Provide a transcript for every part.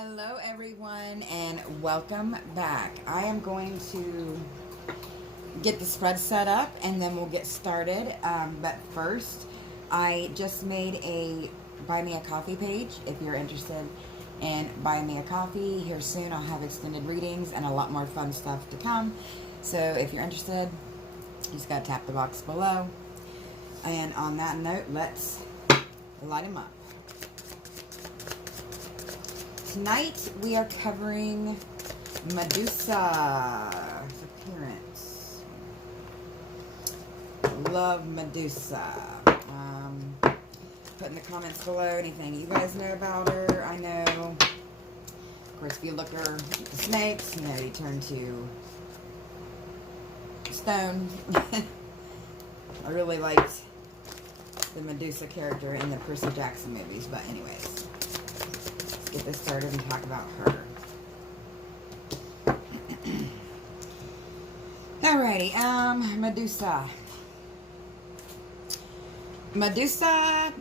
Hello everyone and welcome back. I am going to get the spread set up and then we'll get started. But first, I just made a Buy Me a Coffee page. If you're interested in buying me a coffee, here soon I'll have extended readings and a lot more fun stuff to come. So if you're interested, you just gotta tap the box below. And on that note, let's light them up. Tonight we are covering Medusa's appearance. Love Medusa. Put in the comments below anything you guys know about her. I know. Of course, if you look at her the snakes, you know, they turn to stone. I really liked the Medusa character in the Percy Jackson movies, but anyways. Get this started and talk about her. Alrighty, Medusa. Medusa,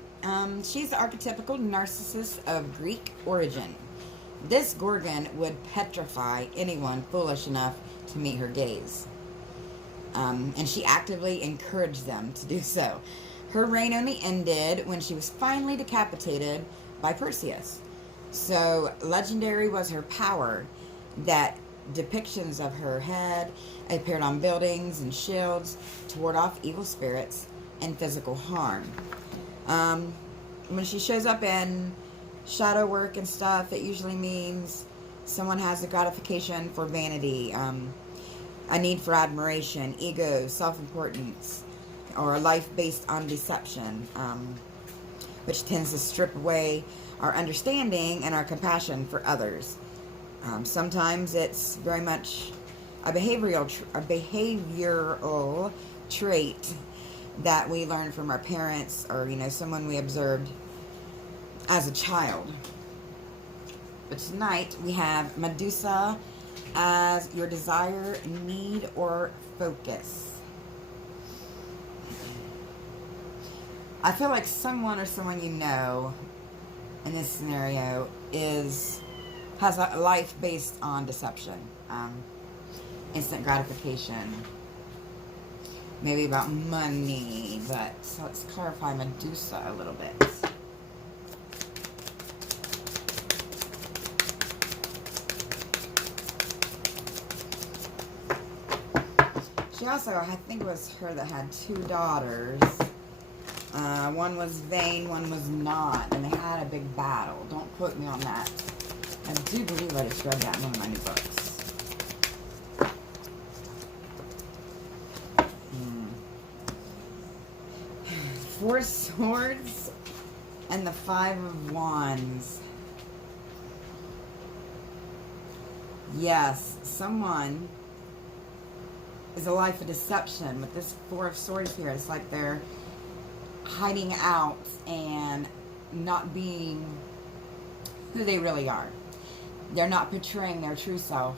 she's the archetypical narcissist of Greek origin. This Gorgon would petrify anyone foolish enough to meet her gaze. And she actively encouraged them to do so. Her reign only ended when she was finally decapitated by Perseus. So legendary was her power that depictions of her head appeared on buildings and shields to ward off evil spirits and physical harm. When she shows up in shadow work and stuff, it usually means someone has a gratification for vanity, a need for admiration, ego, self-importance, or a life based on deception, which tends to strip away our understanding and our compassion for others. Sometimes it's very much a behavioral trait that we learn from our parents or, someone we observed as a child. But tonight we have Medusa as your desire, need, or focus. I feel like someone or someone you know in this scenario has a life based on deception, instant gratification, maybe about money, but let's clarify Medusa a little bit. She also, I think it was her that had two daughters. One was vain, one was not, and they had a big battle. Don't quote me on that. I do believe I just read that in one of my new books. Four Swords and the Five of Wands. Yes, someone is a life of deception. With this Four of Swords here, it's like they're hiding out and not being who they really are. They're not portraying their true self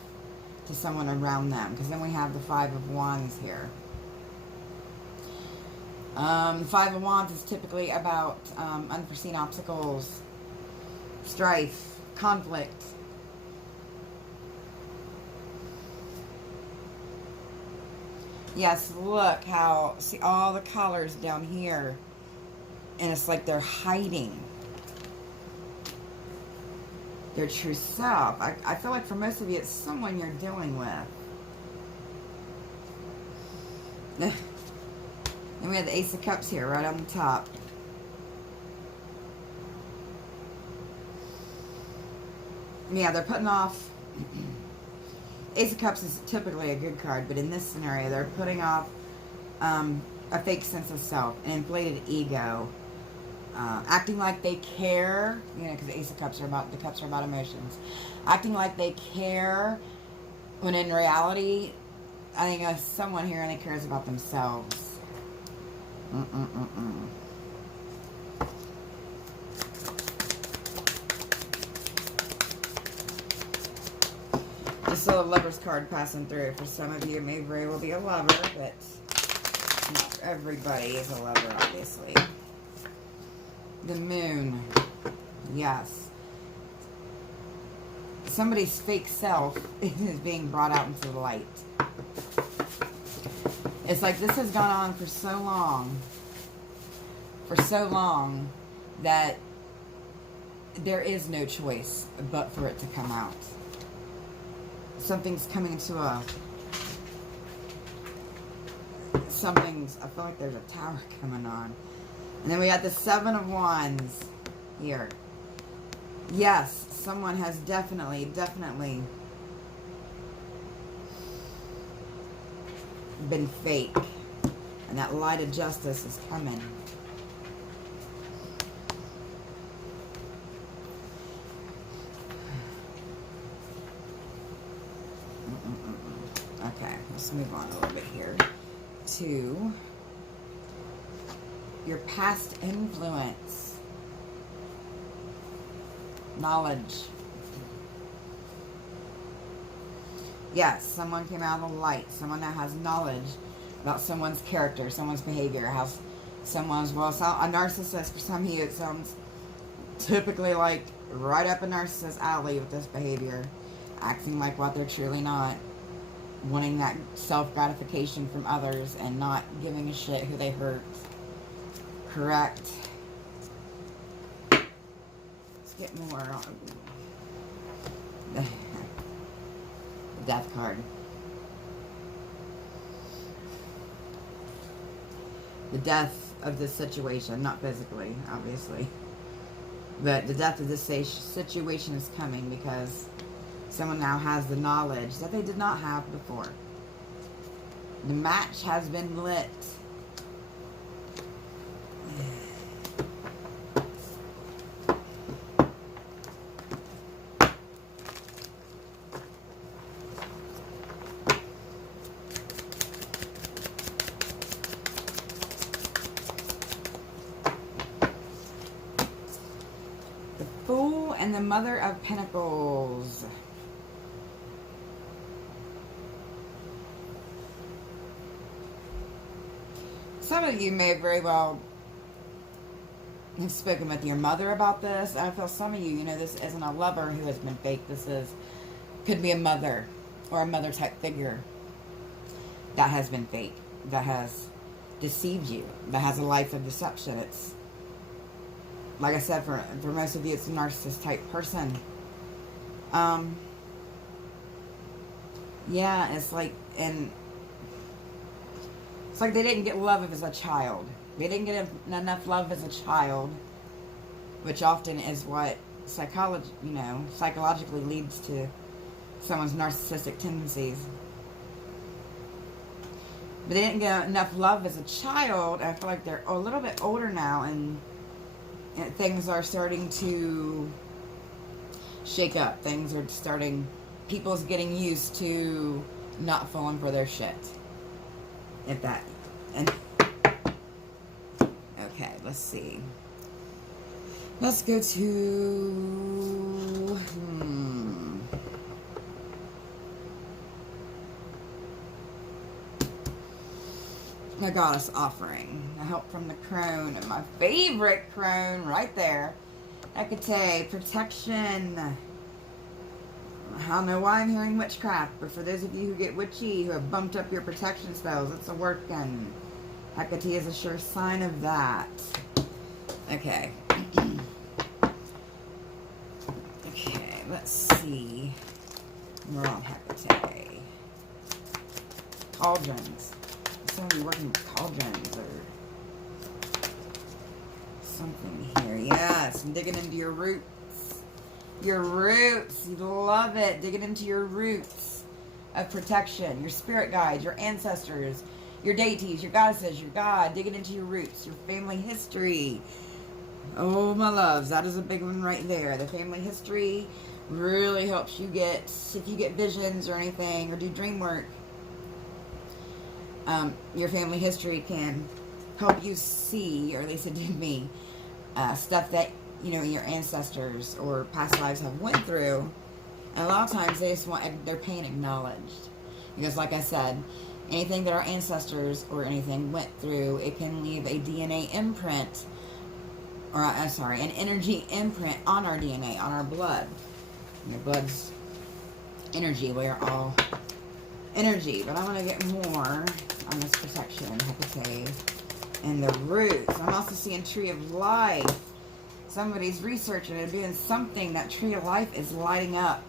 to someone around them, because then we have the Five of Wands here. The Five of Wands is typically about unforeseen obstacles, strife, conflict. Yes, look how, see all the colors down here. And it's like they're hiding their true self. I feel like for most of you, it's someone you're dealing with. And we have the Ace of Cups here, right on the top. Yeah, they're putting off. Ace of Cups is typically a good card, but in this scenario, they're putting off a fake sense of self, an inflated ego. Acting like they care, because the Ace of Cups are about, the cups are about emotions. Acting like they care, when in reality, I think someone here only cares about themselves. Just a Lover's card passing through. For some of you, it may very well be a lover, but not everybody is a lover, obviously. The Moon. Yes. somebody's fake self is being brought out into the light. It's like this has gone on for so long that there is no choice but for it to come out. Something's coming to I feel like there's a tower coming on. And then we got the Seven of Wands here. Yes, someone has definitely been fake. And that light of justice is coming. Okay, let's move on a little bit here to your past influence. Knowledge. Yes, someone came out of the light. Someone that has knowledge about someone's character, someone's behavior, how someone's, well, a narcissist. For some of you, it sounds typically like right up a narcissist alley with this behavior. Acting like what they're truly not. Wanting that self-gratification from others and not giving a shit who they hurt. Correct. Let's get more on the Death card. The death of this situation, not physically, obviously. But the death of this situation is coming because someone now has the knowledge that they did not have before. The match has been lit. The Fool and the Mother of Pentacles. Some of you may very well have spoken with your mother about this. I feel some of you, this isn't a lover who has been fake. Could be a mother or a mother type figure that has been fake, that has deceived you, that has a life of deception. It's, like I said, for most of you, it's a narcissist type person. Yeah, it's like, it's like they didn't get love as a child. They didn't get enough love as a child, which often is what psychologically leads to someone's narcissistic tendencies. But they didn't get enough love as a child. I feel like they're a little bit older now, and things are starting to shake up. People's getting used to not falling for their shit. Okay, let's see. Let's go to, my goddess offering. A help from the crone, and my favorite crone right there. Hecate, protection. I don't know why I'm hearing witchcraft, but for those of you who get witchy, who have bumped up your protection spells, it's a working. Hecate is a sure sign of that. Okay. Okay, let's see. We're on Hecate. Cauldrons. Some of you working with cauldrons or something here. Yes, I'm digging into your roots. Your roots. You love it. Digging into your roots of protection. Your spirit guides, your ancestors, your deities, your goddesses, your God. Digging into your roots, your family history. Oh, my loves. That is a big one right there. The family history really helps you if you get visions or anything, or do dream work. Your family history can help you see, or at least it did me, stuff that your ancestors or past lives have went through. And a lot of times they just want their pain acknowledged, because like I said, anything that our ancestors or anything went through, it can leave a DNA imprint, or an energy imprint on our DNA, on our blood. Your blood's energy. We are all energy. But I want to get more on this protection, Hecate, and the roots. I'm also seeing Tree of Life. Somebody's researching it, doing something. That Tree of Life is lighting up,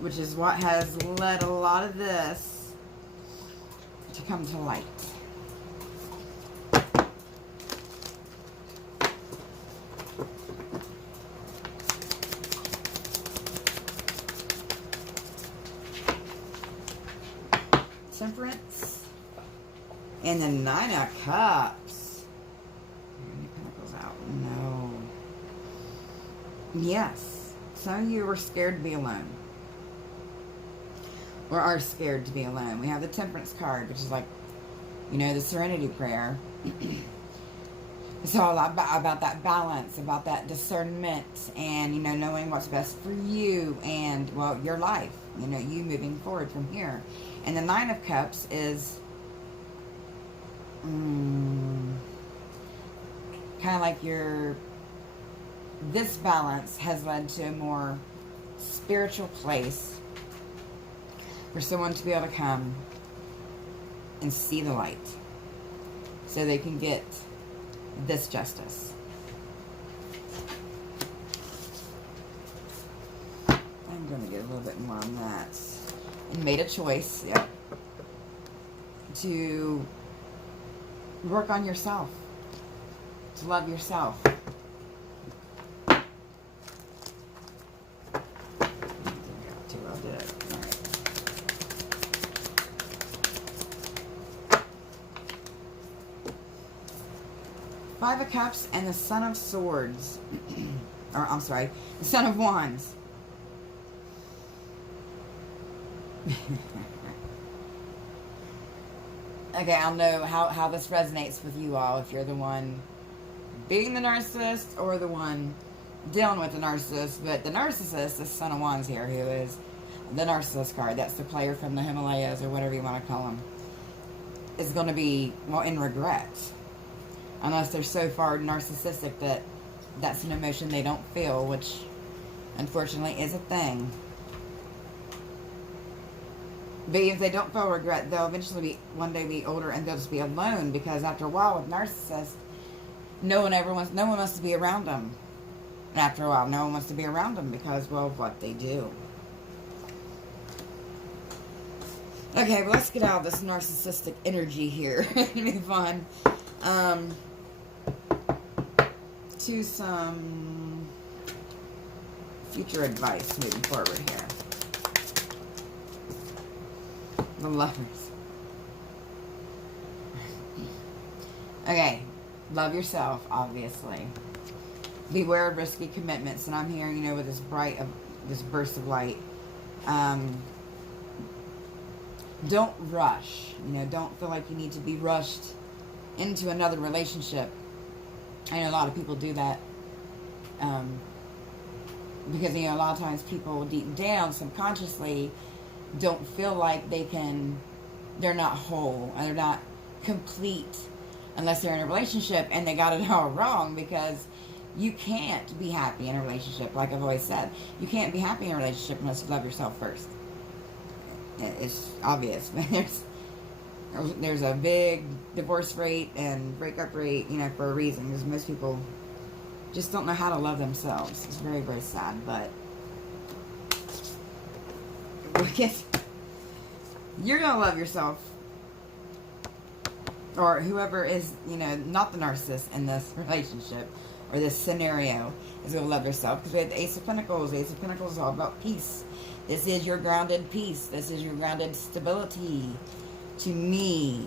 which is what has led a lot of this to come to light. Temperance and the Nine of Cups. Any Pentacles out? No. Yes. Some of you were scared to be alone, or are scared to be alone. We have the Temperance card, which is like, you know, the Serenity Prayer. It's all about that balance, about that discernment, and, you know, knowing what's best for you and, well, your life. You know, you moving forward from here. And the Nine of Cups is kind of like this balance has led to a more spiritual place for someone to be able to come and see the light so they can get this justice. I'm going to get a little bit more on that. And made a choice, yep, to work on yourself, to love yourself. I'll do it. All right. Five of Cups and the Son of Swords. Or, I'm sorry, the Son of Wands. Okay, I'll know how this resonates with you all, if you're the one being the narcissist or the one dealing with the narcissist. But the narcissist, the Son of Wands here, who is the narcissist card, that's the player from the Himalayas or whatever you want to call them, is going to be, well, in regret. Unless they're so far narcissistic that that's an emotion they don't feel, which unfortunately is a thing. But if they don't feel regret, they'll eventually one day be older and they'll just be alone, because after a while with narcissists, no one wants to be around them. And after a while, no one wants to be around them because, well, of what they do. Okay, well, let's get out of this narcissistic energy here and move on to some future advice moving forward here. The Lovers. Okay, love yourself, obviously. Beware of risky commitments, and I'm hearing, you know, with this burst of light. Don't rush. You know, don't feel like you need to be rushed into another relationship. I know a lot of people do that. Because, you know, a lot of times people deep down, subconsciously, don't feel like they're not whole, and they're not complete unless they're in a relationship, and they got it all wrong, because you can't be happy in a relationship. Like I've always said, you can't be happy in a relationship unless you love yourself first. It's obvious. There's a big divorce rate and breakup rate, you know, for a reason, because most people just don't know how to love themselves. It's very, very sad, but you're going to love yourself, or whoever is, you know, not the narcissist in this relationship or this scenario is going to love yourself, because we have the Ace of Pentacles. The Ace of Pentacles is all about peace. This is your grounded peace. This is your grounded stability to me.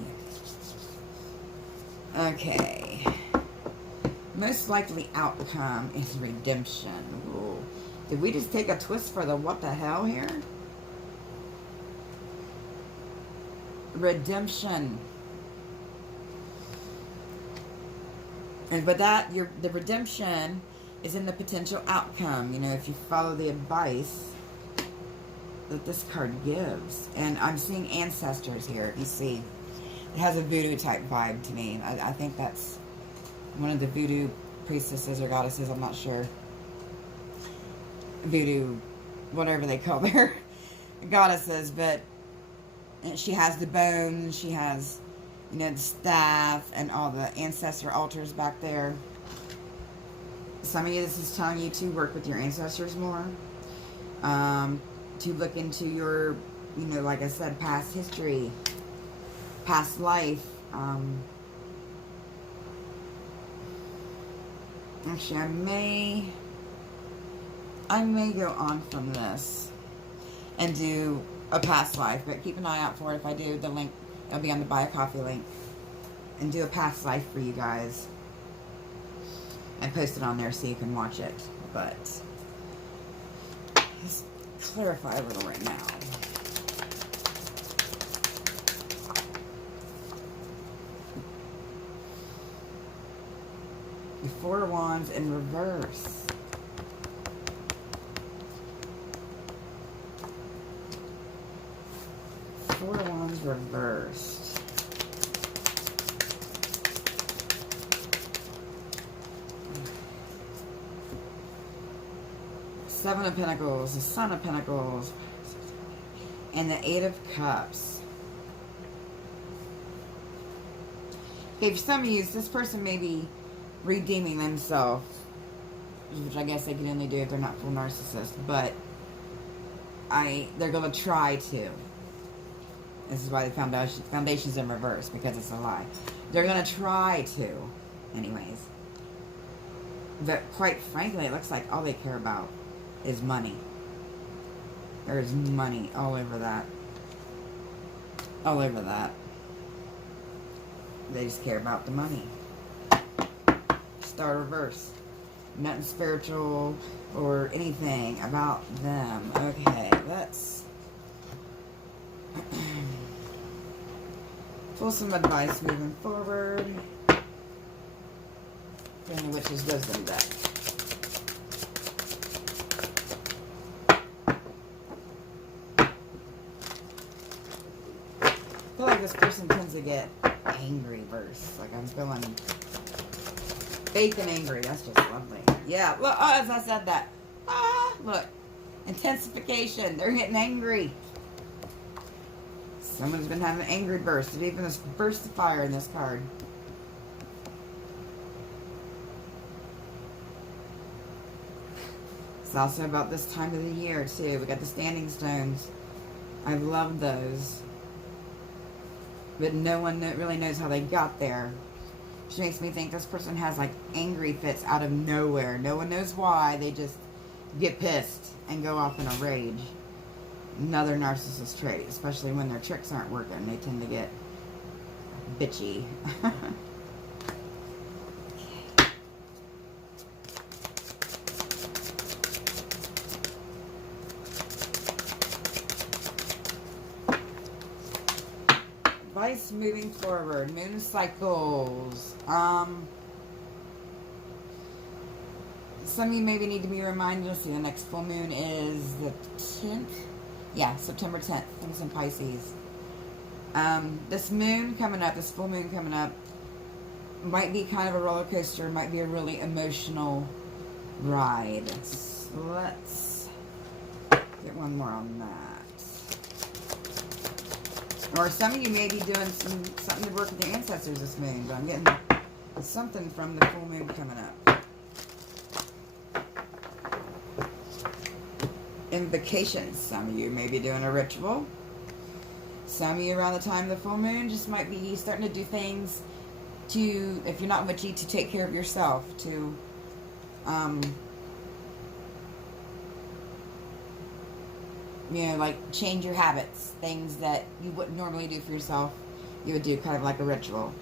Okay. Most likely outcome is redemption. Ooh. Did we just take a twist for the what the hell here? Redemption. And but the redemption is in the potential outcome. You know, if you follow the advice that this card gives. And I'm seeing ancestors here. You see, it has a voodoo type vibe to me. I think that's one of the voodoo priestesses or goddesses. I'm not sure. Voodoo, whatever they call their goddesses, but she has the bones, she has, you know, the staff and all the ancestor altars back there. Some of you, this is telling you to work with your ancestors more, to look into your, you know, like I said, past history, past life. Actually, I may go on from this and do a past life, but keep an eye out for it. If I do, the link, it'll be on the Buy a Coffee link, and do a past life for you guys and post it on there so you can watch it. But just clarify a little right now. The Four of Wands in reverse. Four of Wands reversed. Seven of Pentacles, the Son of Pentacles, and the Eight of Cups. Okay, for some of you, this person may be redeeming themselves, which I guess they can only do if they're not full narcissist, but they're going to try to. This is why the foundation's in reverse, because it's a lie. They're going to try to, anyways. But quite frankly, it looks like all they care about is money. There's money all over that. All over that. They just care about the money. Star reverse. Nothing spiritual or anything about them. Okay, let's pull some advice moving forward. From the Witch's Wisdom deck. I feel like this person tends to get angry verse. Like I'm feeling fake and angry. That's just lovely. Yeah, look, oh, as I said that. Ah, look. Intensification. They're getting angry. Someone's been having an angry burst. There's even this burst of fire in this card. It's also about this time of the year, too. We got the standing stones. I love those. But no one really knows how they got there. Which makes me think this person has, like, angry fits out of nowhere. No one knows why. They just get pissed and go off in a rage. Another narcissist trait. Especially when their tricks aren't working. They tend to get bitchy. Advice moving forward. Moon cycles. Some of you maybe need to be reminded. You'll see the next full moon is the 10th. Yeah, September 10th. It's in Pisces. This moon coming up, this full moon coming up, might be kind of a roller coaster. Might be a really emotional ride. So let's get one more on that. Or some of you may be doing something to work with your ancestors this moon, but I'm getting something from the full moon coming up. Invocations. Some of you may be doing a ritual. Some of you around the time of the full moon just might be starting to do things to, if you're not witchy, to take care of yourself, to you know, like change your habits, things that you wouldn't normally do for yourself, you would do kind of like a ritual.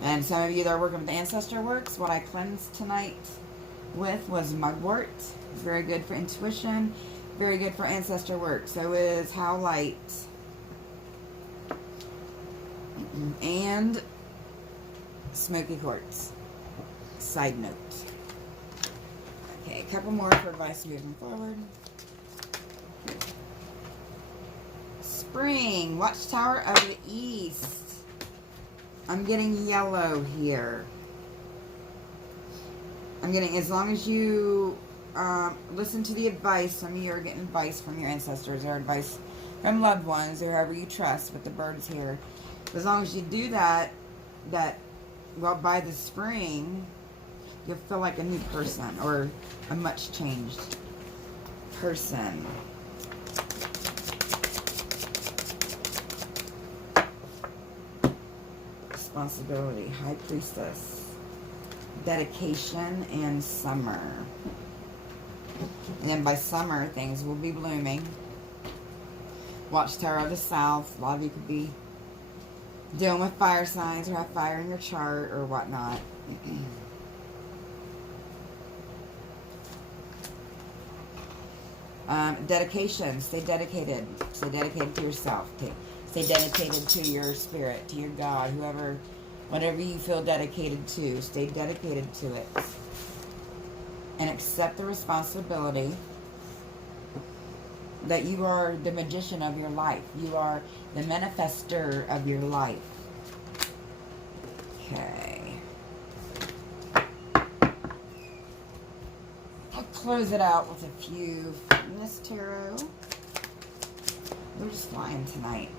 And some of you that are working with ancestor works, what I cleansed tonight with was mugwort. Very good for intuition, very good for ancestor work. So is How Light. And smoky quartz. Side note. Okay, a couple more for advice moving forward. Spring, Watchtower of the East. I'm getting yellow here. I'm getting, as long as you listen to the advice. Some of you are getting advice from your ancestors or advice from loved ones or whoever you trust with the birds here. As long as you do that, well, by the spring, you'll feel like a new person or a much changed person. Responsibility, High Priestess, dedication, and summer. And then by summer, things will be blooming. Watchtower of the South. A lot of you could be dealing with fire signs or have fire in your chart or whatnot. Dedication. Stay dedicated. Stay dedicated to yourself. Stay dedicated to your spirit, to your God, whoever, whatever you feel dedicated to. Stay dedicated to it. And accept the responsibility that you are the magician of your life. You are the manifester of your life. Okay. I'll close it out with a few from this tarot. We're just flying tonight.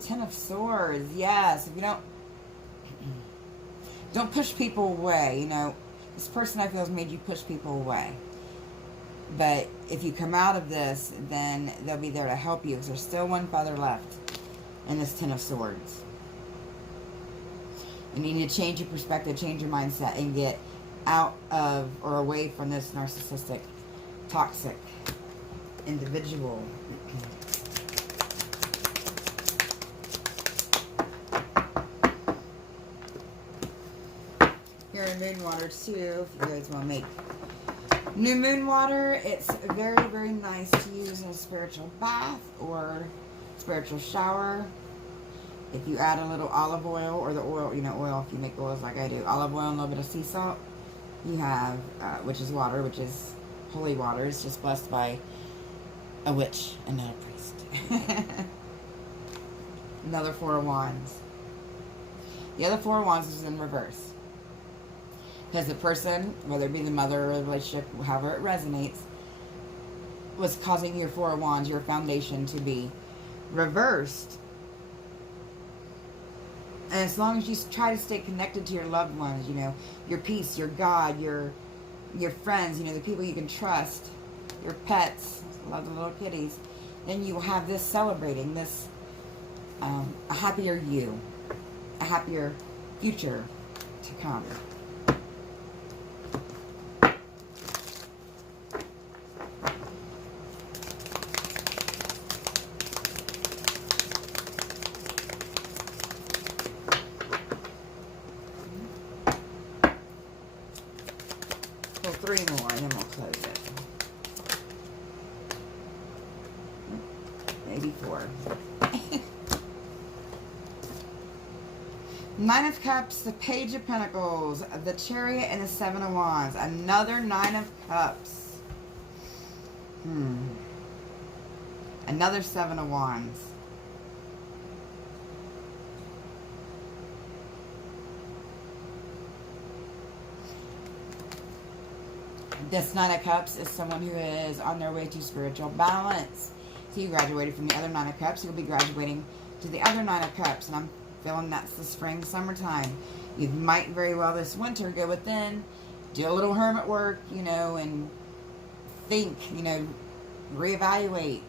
Ten of Swords. Yes. If you don't push people away. You know, this person I feel has made you push people away. But if you come out of this, then they'll be there to help you. Because there's still one feather left in this Ten of Swords. And you need to change your perspective, change your mindset, and get out of or away from this narcissistic, toxic individual. Here in Moon Water too, if you guys want to make new moon water, it's very, very nice to use in a spiritual bath or spiritual shower. If you add a little olive oil or the oil, you know, oil if you make oils like I do, olive oil and a little bit of sea salt, you have, which is water, which is holy water. It's just blessed by a witch and not a priest. Another Four of Wands. The other Four of Wands is in reverse. Because the person, whether it be the mother or the relationship, however it resonates, was causing your Four of Wands, your foundation, to be reversed. And as long as you try to stay connected to your loved ones, you know, your peace, your God, your friends, you know, the people you can trust, your pets, I love the little kitties, then you will have this celebrating, this, a happier you, a happier future to come. Three more and then we'll close it. Maybe four. Nine of Cups, the Page of Pentacles, the Chariot, and the Seven of Wands. Another Nine of Cups. Another Seven of Wands. This Nine of Cups is someone who is on their way to spiritual balance. So you graduated from the other Nine of Cups. You'll be graduating to the other Nine of Cups. And I'm feeling that's the spring, summertime. You might very well this winter go within, do a little hermit work, you know, and think, you know, reevaluate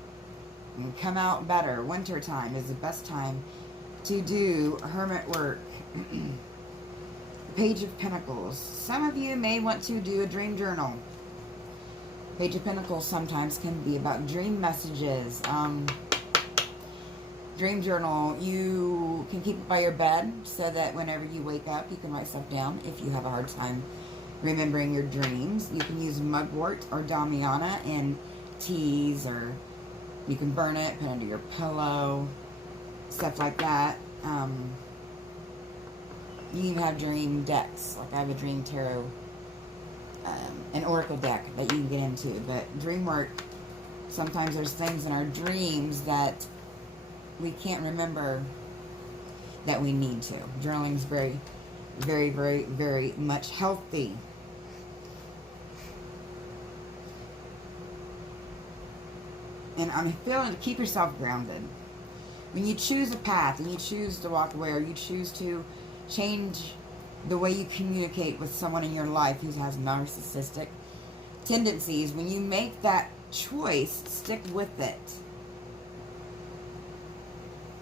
and come out better. Winter time is the best time to do hermit work. Page of Pentacles. Some of you may want to do a dream journal. Page of Pentacles sometimes can be about dream messages. Dream journal, you can keep it by your bed so that whenever you wake up, you can write stuff down if you have a hard time remembering your dreams. You can use mugwort or damiana in teas, or you can burn it, put it under your pillow, stuff like that. You can have dream decks. Like I have a dream tarot, an oracle deck that you can get into. But dream work, sometimes there's things in our dreams that we can't remember that we need to. Journaling is very, very, very, very much healthy. And I'm feeling to keep yourself grounded. When you choose a path and you choose to walk away, or you choose to change the way you communicate with someone in your life who has narcissistic tendencies, when you make that choice, stick with it.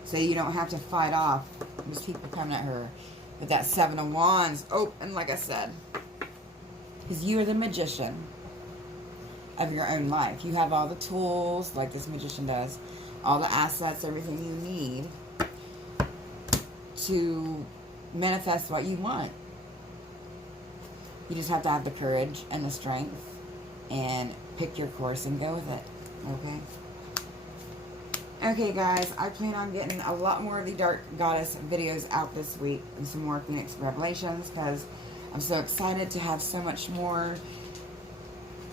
So you don't have to fight off those people coming at her with that Seven of Wands. Oh, and like I said, because you are the magician of your own life. You have all the tools, like this magician does, all the assets, everything you need to manifest what you want. You just have to have the courage and the strength and pick your course and go with it. Okay? Okay, guys, I plan on getting a lot more of the Dark Goddess videos out this week and some more Phoenix Revelations, because I'm so excited to have so much more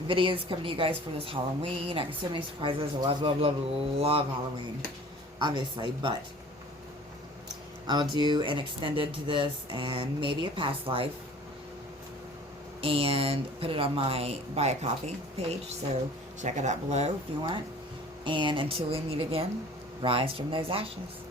videos coming to you guys for this Halloween. I got so many surprises. I love Halloween, obviously, but I'll do an extended to this and maybe a past life and put it on my Buy a Coffee page, so check it out below if you want. And until we meet again, rise from those ashes.